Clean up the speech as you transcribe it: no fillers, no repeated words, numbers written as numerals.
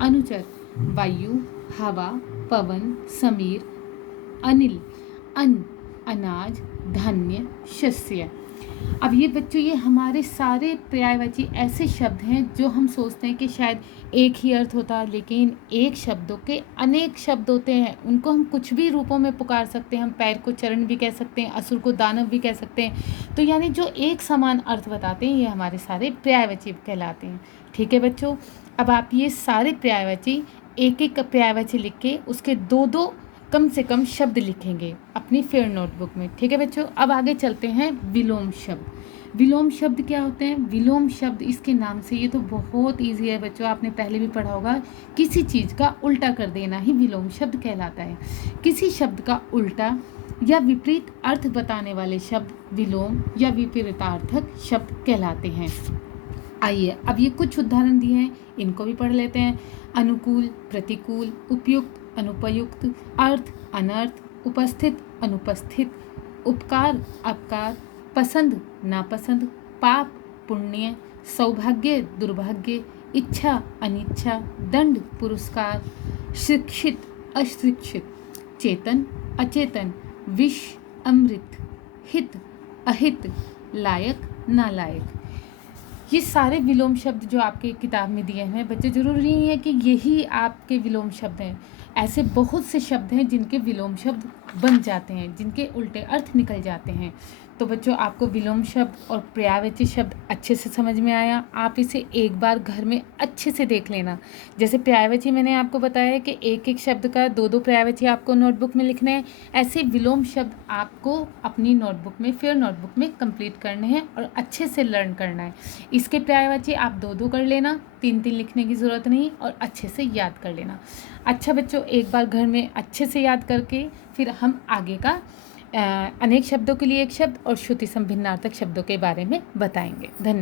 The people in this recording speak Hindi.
अनुचर वायु, हवा, पवन, समीर, अनिल, अन्न, अनाज, धान्य, शस्य। अब ये बच्चों ये हमारे सारे पर्यायवाची ऐसे शब्द हैं जो हम सोचते हैं कि शायद एक ही अर्थ होता है, लेकिन एक शब्दों के अनेक शब्द होते हैं। उनको हम कुछ भी रूपों में पुकार सकते हैं। हम पैर को चरण भी कह सकते हैं, असुर को दानव भी कह सकते हैं। तो यानी जो एक समान अर्थ बताते हैं ये हमारे सारे पर्यायवाची कहलाते हैं। ठीक है बच्चों, अब आप ये सारे पर्यायवाची एक एक पर्यायवाची लिख के उसके दो दो कम से कम शब्द लिखेंगे अपनी फेयर नोटबुक में। ठीक है बच्चों, अब आगे चलते हैं विलोम शब्द। विलोम शब्द क्या होते हैं? विलोम शब्द इसके नाम से, ये तो बहुत इजी है बच्चों, आपने पहले भी पढ़ा होगा। किसी चीज़ का उल्टा कर देना ही विलोम शब्द कहलाता है। किसी शब्द का उल्टा या विपरीत अर्थ बताने वाले शब्द विलोम या विपरीतार्थक शब्द कहलाते हैं। आइए अब ये कुछ उदाहरण दिए हैं, इनको भी पढ़ लेते हैं। अनुकूल, प्रतिकूल, उपयुक्त, अनुपयुक्त, अर्थ, अनर्थ, उपस्थित, अनुपस्थित, उपकार, अपकार, पसंद, नापसंद, पाप, पुण्य, सौभाग्य, दुर्भाग्य, इच्छा, अनिच्छा, दंड, पुरस्कार, शिक्षित, अशिक्षित, चेतन, अचेतन, विष, अमृत, हित, अहित, लायक, नालायक। ये सारे विलोम शब्द जो आपके किताब में दिए हैं बच्चे, जरूरी नहीं है कि यही आपके विलोम शब्द हैं। ऐसे बहुत से शब्द हैं जिनके विलोम शब्द बन जाते हैं, जिनके उल्टे अर्थ निकल जाते हैं। तो बच्चों आपको विलोम शब्द और पर्यायवाची शब्द अच्छे से समझ में आया। आप इसे एक बार घर में अच्छे से देख लेना। जैसे पर्यायवाची मैंने आपको बताया कि एक एक शब्द का दो दो पर्यायवाची आपको नोटबुक में लिखने हैं, ऐसे विलोम शब्द आपको अपनी नोटबुक में, फेयर नोटबुक में कंप्लीट करने हैं और अच्छे से लर्न करना है। इसके पर्यायवाची आप दो दो कर लेना, तीन तीन लिखने की ज़रूरत नहीं, और अच्छे से याद कर लेना। अच्छा बच्चों, एक बार घर में अच्छे से याद करके फिर हम आगे का अनेक शब्दों के लिए एक शब्द और श्रुति संभिन्नार्थक शब्दों के बारे में बताएंगे। धन्यवाद।